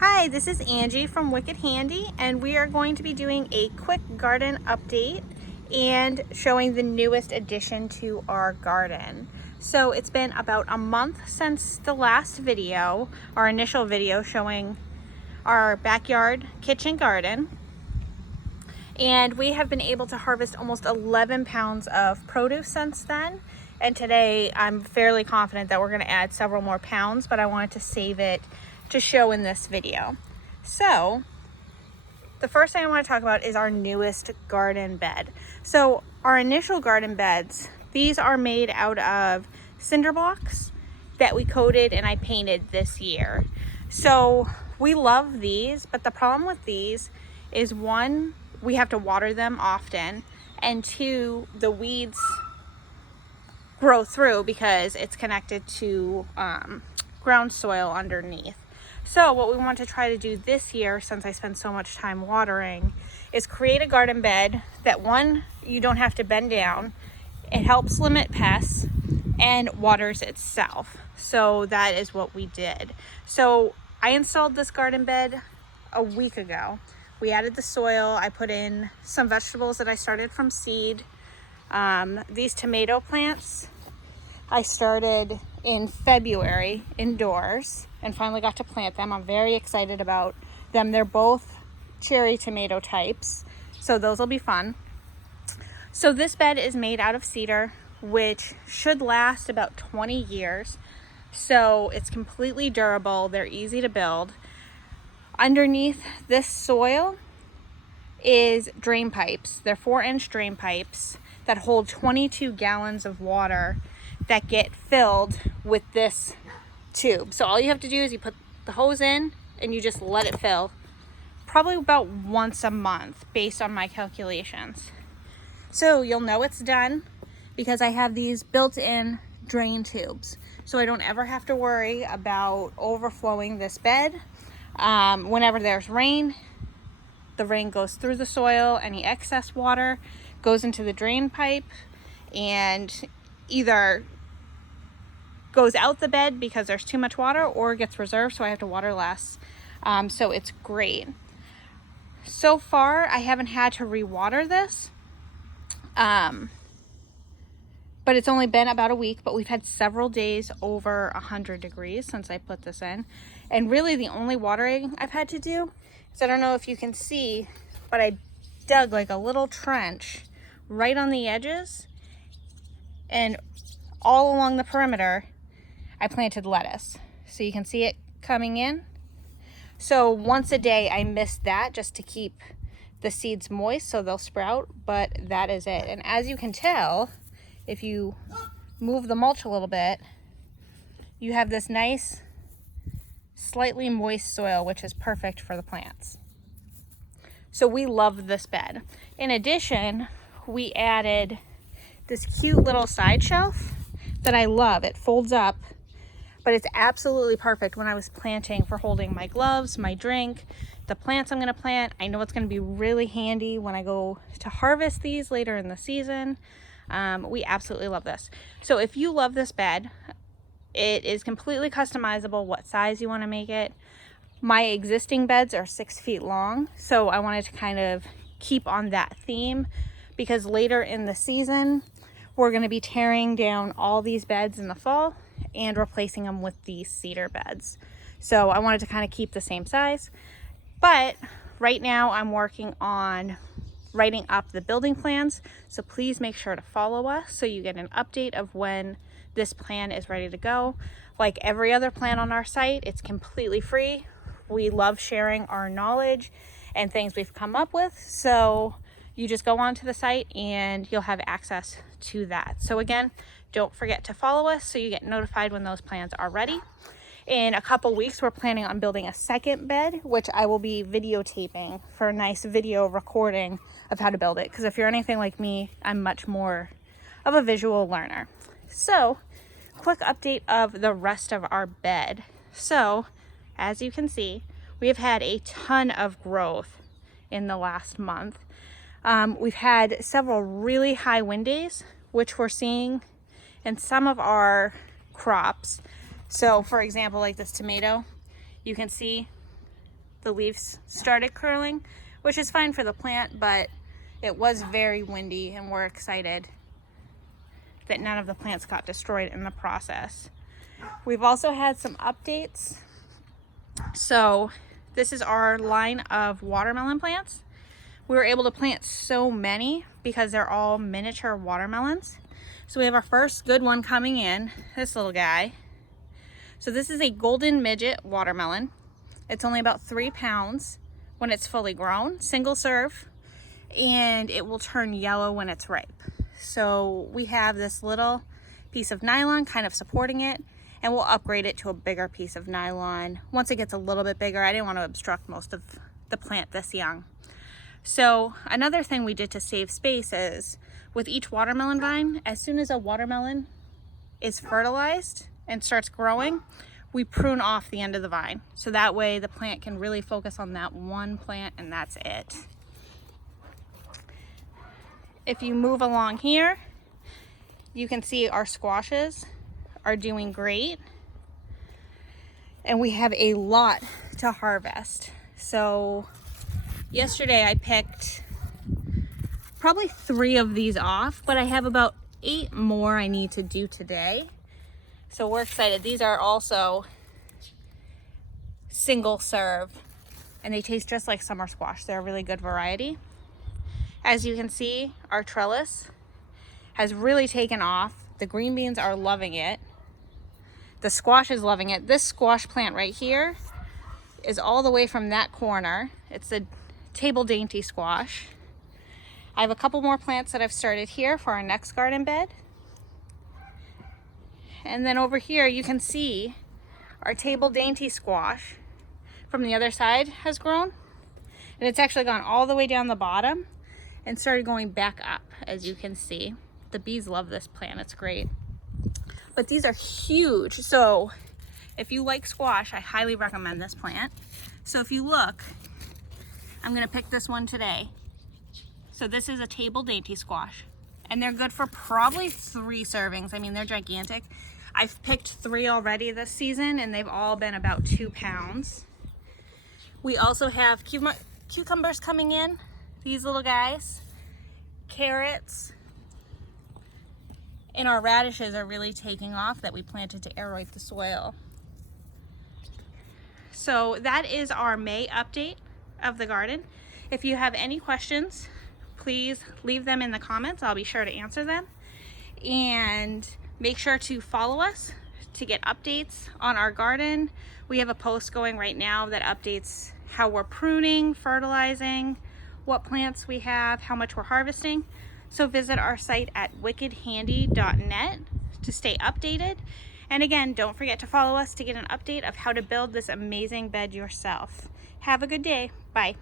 Hi, this is Angie from Wicked Handy, and we are going to be doing a quick garden update and showing the newest addition to our garden. So it's been about a month since the last video, our initial video showing our backyard kitchen garden. And we have been able to harvest almost 11 pounds of produce since then. And today I'm fairly confident that we're going to add several more pounds, but I wanted to save it to show in this video. So the first thing I want to talk about is our newest garden bed. So our initial garden beds, these are made out of cinder blocks that we coated and I painted this year. So we love these, but the problem with these is, one, we have to water them often, and two, the weeds grow through because it's connected to ground soil underneath. So what we want to try to do this year, since I spend so much time watering, is create a garden bed that, one, you don't have to bend down, it helps limit pests, and waters itself. So that is what we did. So I installed this garden bed a week ago. We added the soil, I put in some vegetables that I started from seed. These tomato plants I started in February indoors and finally got to plant them. I'm very excited about them. They're both cherry tomato types, so those will be fun. So this bed is made out of cedar, which should last about 20 years. So it's completely durable. They're easy to build. Underneath this soil is drain pipes. They're 4-inch drain pipes that hold 22 gallons of water that get filled with this tube. So all you have to do is you put the hose in and you just let it fill, probably about once a month based on my calculations. So you'll know it's done because I have these built-in drain tubes, so I don't ever have to worry about overflowing this bed. Whenever there's rain, the rain goes through the soil, any excess water goes into the drain pipe and either goes out the bed because there's too much water or gets reserved, so I have to water less. So it's great. So far, I haven't had to re-water this, but it's only been about a week, but we've had several days over 100 degrees since I put this in. And really the only watering I've had to do is, I don't know if you can see, but I dug like a little trench right on the edges, and all along the perimeter I planted lettuce. So you can see it coming in. So once a day I mist that just to keep the seeds moist so they'll sprout, but that is it. And as you can tell, if you move the mulch a little bit, you have this nice, slightly moist soil, which is perfect for the plants. So we love this bed. In addition, we added this cute little side shelf that I love. It folds up, but it's absolutely perfect when I was planting for holding my gloves, my drink, the plants I'm going to plant. I know it's going to be really handy when I go to harvest these later in the season. We absolutely love this. So if you love this bed, it is completely customizable what size you want to make it. My existing beds are 6 feet long, so I wanted to kind of keep on that theme because later in the season, we're going to be tearing down all these beds in the fall and replacing them with these cedar beds. So I wanted to kind of keep the same size. But right now I'm working on writing up the building plans. So please make sure to follow us so you get an update of when this plan is ready to go. Like every other plan on our site, it's completely free. We love sharing our knowledge and things we've come up with. So you just go onto the site and you'll have access to that. So again, don't forget to follow us so you get notified when those plans are ready. In a couple weeks, we're planning on building a second bed, which I will be videotaping for a nice video recording of how to build it. Because if you're anything like me, I'm much more of a visual learner. So, quick update of the rest of our bed. So, as you can see, we have had a ton of growth in the last month. We've had several really high wind days, which we're seeing in some of our crops. So for example, like this tomato, you can see the leaves started curling, which is fine for the plant, but it was very windy and we're excited that none of the plants got destroyed in the process. We've also had some updates. So this is our line of watermelon plants. We were able to plant so many because they're all miniature watermelons. So we have our first good one coming in, this little guy. So this is a golden midget watermelon. It's only about 3 pounds when it's fully grown, single serve, and it will turn yellow when it's ripe. So we have this little piece of nylon kind of supporting it, and we'll upgrade it to a bigger piece of nylon once it gets a little bit bigger. I didn't want to obstruct most of the plant this young. So another thing we did to save space is with each watermelon vine, as soon as a watermelon is fertilized and starts growing, we prune off the end of the vine. So that way the plant can really focus on that one plant and that's it. If you move along here, you can see our squashes are doing great. And we have a lot to harvest. So yesterday I picked probably 3 of these off, but I have about 8 more I need to do today. So we're excited. These are also single serve and they taste just like summer squash. They're a really good variety. As you can see, our trellis has really taken off. The green beans are loving it. The squash is loving it. This squash plant right here is all the way from that corner. It's a table dainty squash. I have a couple more plants that I've started here for our next garden bed. And then over here you can see our table dainty squash from the other side has grown. And it's actually gone all the way down the bottom and started going back up, as you can see. The bees love this plant, it's great. But these are huge. So if you like squash, I highly recommend this plant. So if you look, I'm gonna pick this one today. So this is a table dainty squash and they're good for probably 3 servings. I mean, they're gigantic. I've picked 3 already this season and they've all been about 2 pounds. We also have cucumbers coming in, these little guys, carrots, and our radishes are really taking off that we planted to aerate the soil. So that is our May update of the garden. If you have any questions, please leave them in the comments. I'll be sure to answer them. And make sure to follow us to get updates on our garden. We have a post going right now that updates how we're pruning, fertilizing, what plants we have, how much we're harvesting. So visit our site at wickedhandy.net to stay updated. And again, don't forget to follow us to get an update of how to build this amazing bed yourself. Have a good day. Bye.